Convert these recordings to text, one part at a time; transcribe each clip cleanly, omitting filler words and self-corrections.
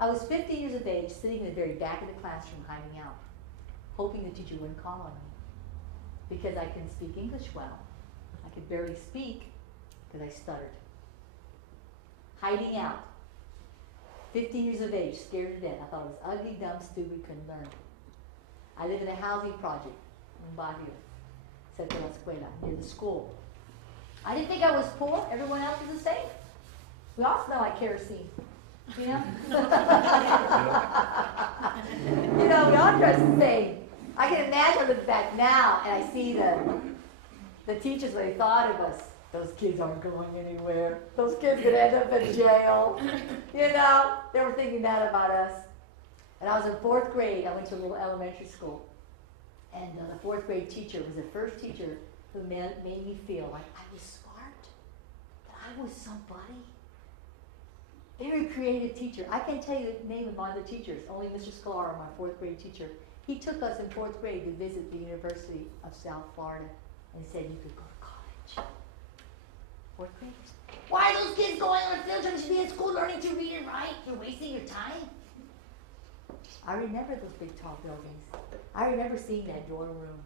I was 15 years of age, sitting in the very back of the classroom, hiding out, hoping the teacher wouldn't call on me, because I couldn't speak English well. I could barely speak because I stuttered. Hiding out. 15 years of age, scared to death. I thought it was ugly, dumb, stupid, couldn't learn. I live in a housing project in Barrio, cerca de la escuela, near the school. I didn't think I was poor. Everyone else was the same. We all smell like kerosene. You know? You know, we all dress the same. I can imagine, I look back now, and I see the teachers, what they thought of us. Those kids aren't going anywhere. Those kids could end up in jail. You know, they were thinking that about us. And I was in 4th grade. I went to a little elementary school. And the 4th grade teacher was the first teacher who made me feel like I was smart, that I was somebody. Very creative teacher. I can't tell you the name of my other teachers, only Mr. Sklar, my 4th grade teacher. He took us in 4th grade to visit the University of South Florida and said you could go to college. 4th graders. Why are those kids going on a field trip? You should be in school learning to read and write. You're wasting your time. I remember those big tall buildings. I remember seeing that dorm room.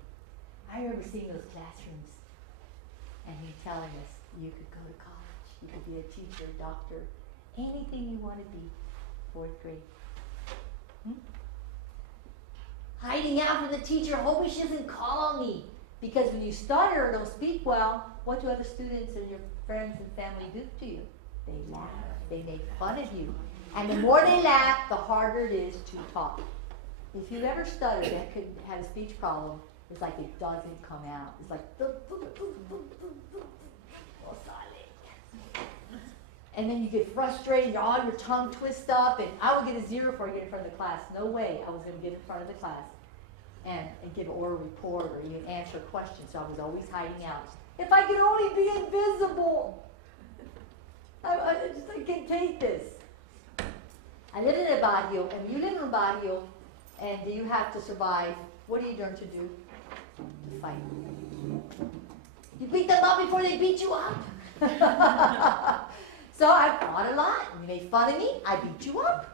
I remember seeing those classrooms. And him telling us, you could go to college. You could be a teacher, doctor, anything you want to be. 4th grade. Hiding out from the teacher, hoping she doesn't call on me. Because when you stutter or don't speak well, what do other students and your friends and family do to you? They laugh. They make fun of you. And the more they laugh, the harder it is to talk. If you ever stuttered and could have a speech problem, it's like it doesn't come out. It's like, and then you get frustrated, all your tongue twists up, and I would get a 0 before I get in front of the class. No way I was going to get in front of the class and give an oral report or even answer a question, so I was always hiding out. If I could only be invisible! I can't take this. I live in a barrio, and you live in a barrio, and you have to survive. What do you learn to do? To fight. You beat them up before they beat you up. So I fought a lot. You made fun of me, I beat you up.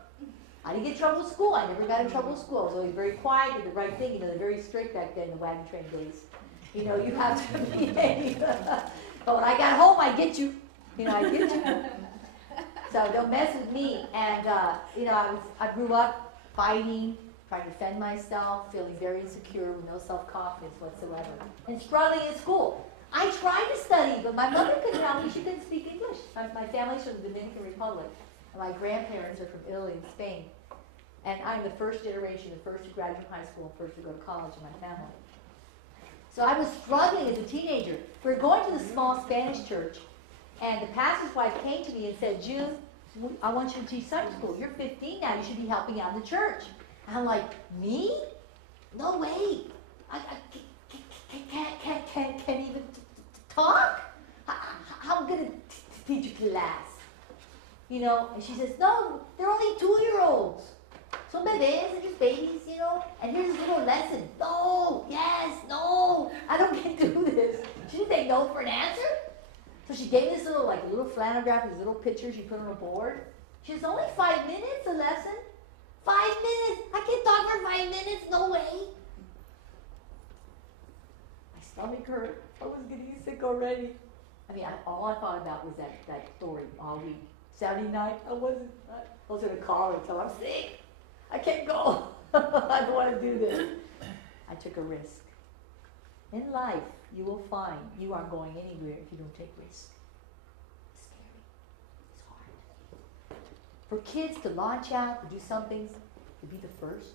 I didn't get in trouble at school. I never got in trouble at school. I was always very quiet, did the right thing. You know, they're very strict back then in the wagon train days. You know, you have to behave. But when I got home, I get you. You know, I get you. So don't mess with me. And, you know, I grew up fighting, trying to defend myself, feeling very insecure with no self-confidence whatsoever, and struggling in school. I tried to study, but my mother couldn't help me. She couldn't speak English. My family's from the Dominican Republic, and my grandparents are from Italy and Spain. And I'm the first generation, the first to graduate high school, and first to go to college in my family. So I was struggling as a teenager. We were going to the small Spanish church, and the pastor's wife came to me and said, June, I want you to teach Sunday school. You're 15 now. You should be helping out in the church. And I'm like, me? No way. I can't even talk. How am I going to teach a class? You know, and she says, no, they're only 2-year-olds. Son bebés, they're just babies, you know. And here's this little lesson. No, yes, no, I don't get to do this. She didn't say no for an answer. So she gave me this little, like, little flannel graph, these little pictures you put on a board. She says, only 5 minutes a lesson. 5 minutes. I can't talk for 5 minutes. No way. My stomach hurt. I was getting sick already. I mean, all I thought about was that story all week. Saturday night, I was going to call her and tell her, I'm sick. I can't go. I don't want to do this. I took a risk. In life, you will find you aren't going anywhere if you don't take risks. It's scary. It's hard. For kids to launch out, to do some things, to be the first,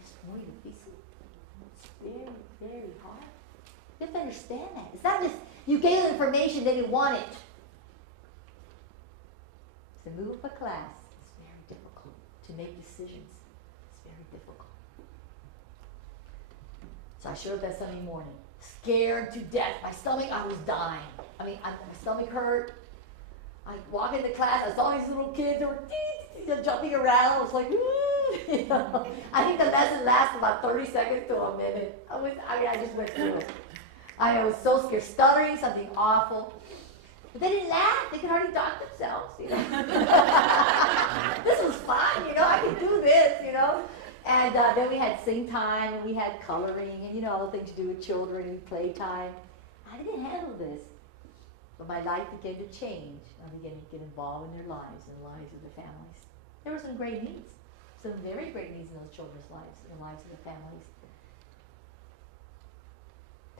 it's muy difícil. It's very, very hard. You have to understand that. It's not just you gave them information, they didn't want it. To move a class is very difficult. To make decisions is very difficult. So I showed up that Sunday morning, scared to death. My stomach, I was dying. I mean, my stomach hurt. I walk into class, I saw these little kids that were jumping around. I was like, woo! You know? I think the lesson lasted about 30 seconds to a minute. I just went through it. I was so scared, stuttering, something awful. But they didn't laugh. They could hardly talk themselves, you know. This was fun, you know. I could do this, you know. And then we had sing time, and we had coloring, and, you know, all the things to do with children and playtime. I didn't handle this. But my life began to change. I began to get involved in their lives and the lives of the families. There were some great needs. Some very great needs in those children's lives, in the lives of the families.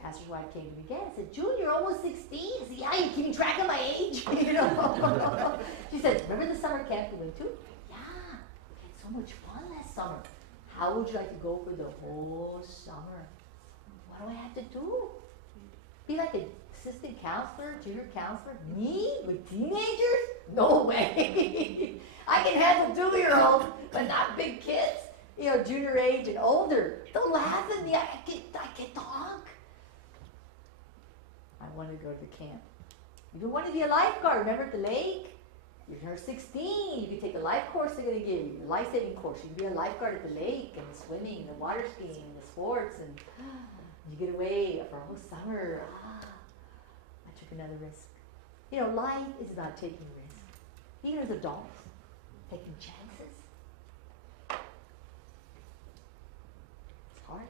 Pastor's wife came to me again and said, Julie, you're almost 16. I said, yeah, you're keeping track of my age. You know. She said, remember the summer camp we went to? Yeah, we had so much fun last summer. How would you like to go for the whole summer? What do I have to do? Be like an assistant counselor, junior counselor? Me? With teenagers? No way. I can handle 2-year-olds, but not big kids. You know, junior age and older. Don't laugh at me. I can talk. I wanted to go to camp. You want to be a lifeguard, remember at the lake? You're 16, you can take the life course they're going to give you, the life-saving course. You can be a lifeguard at the lake, and the swimming, the water skiing, the sports, and you get away for a whole summer. I took another risk. You know, life is about taking risks. Even as adults, taking chances. It's hard.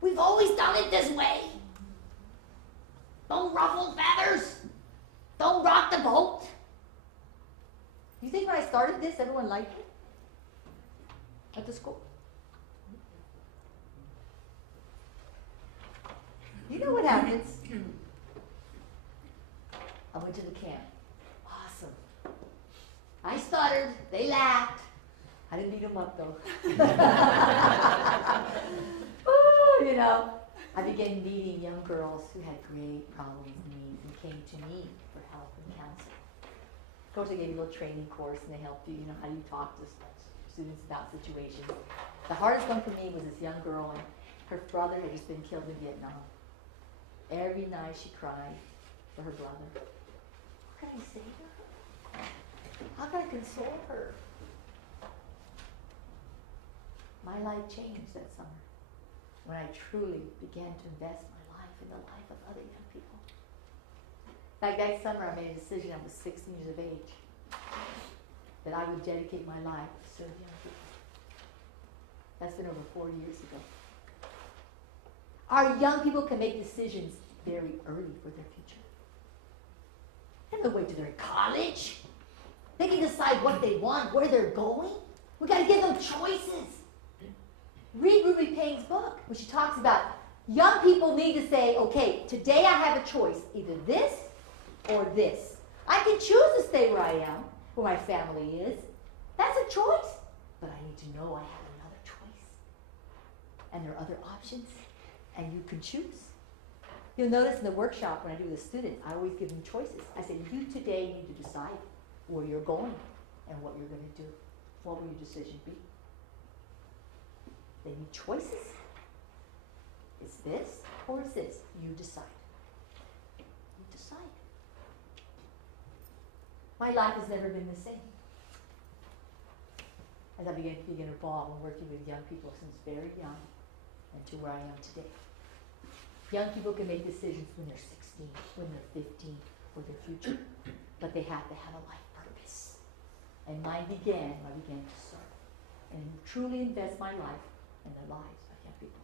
We've always done it this way. Don't ruffle feathers. Don't rock the boat. You think when I started this, everyone liked it? At the school? You know what happens? I went to the camp. Awesome. I stuttered. They laughed. I didn't beat them up, though. Ooh, you know. I began meeting young girls who had great problems and needs and came to me for help and counsel. Of course, I gave you a little training course, and they helped you, you know, how you talk to students about situations. The hardest one for me was this young girl, and her brother had just been killed in Vietnam. Every night she cried for her brother. What can I say to her? How can I console her? My life changed that summer when I truly began to invest my life in the life of other young people. Like that summer, I made a decision. I was 16 years of age, that I would dedicate my life to serve young people. That's been over 4 years ago. Our young people can make decisions very early for their future. They don't wait till they're in college. They can decide what they want, where they're going. We got to give them choices. Read Ruby Payne's book, where she talks about young people need to say, okay, today I have a choice, either this or this. I can choose to stay where I am, where my family is. That's a choice. But I need to know I have another choice. And there are other options, and you can choose. You'll notice in the workshop when I do with the students, I always give them choices. I say, you today need to decide where you're going and what you're going to do. What will your decision be? They need choices. It's this or it's this. You decide. You decide. My life has never been the same. As I began involved in working with young people since very young and to where I am today. Young people can make decisions when they're 16, when they're 15, for their future, but they have to have a life purpose. And mine began when I began to serve and truly invest my life in the lives of young people.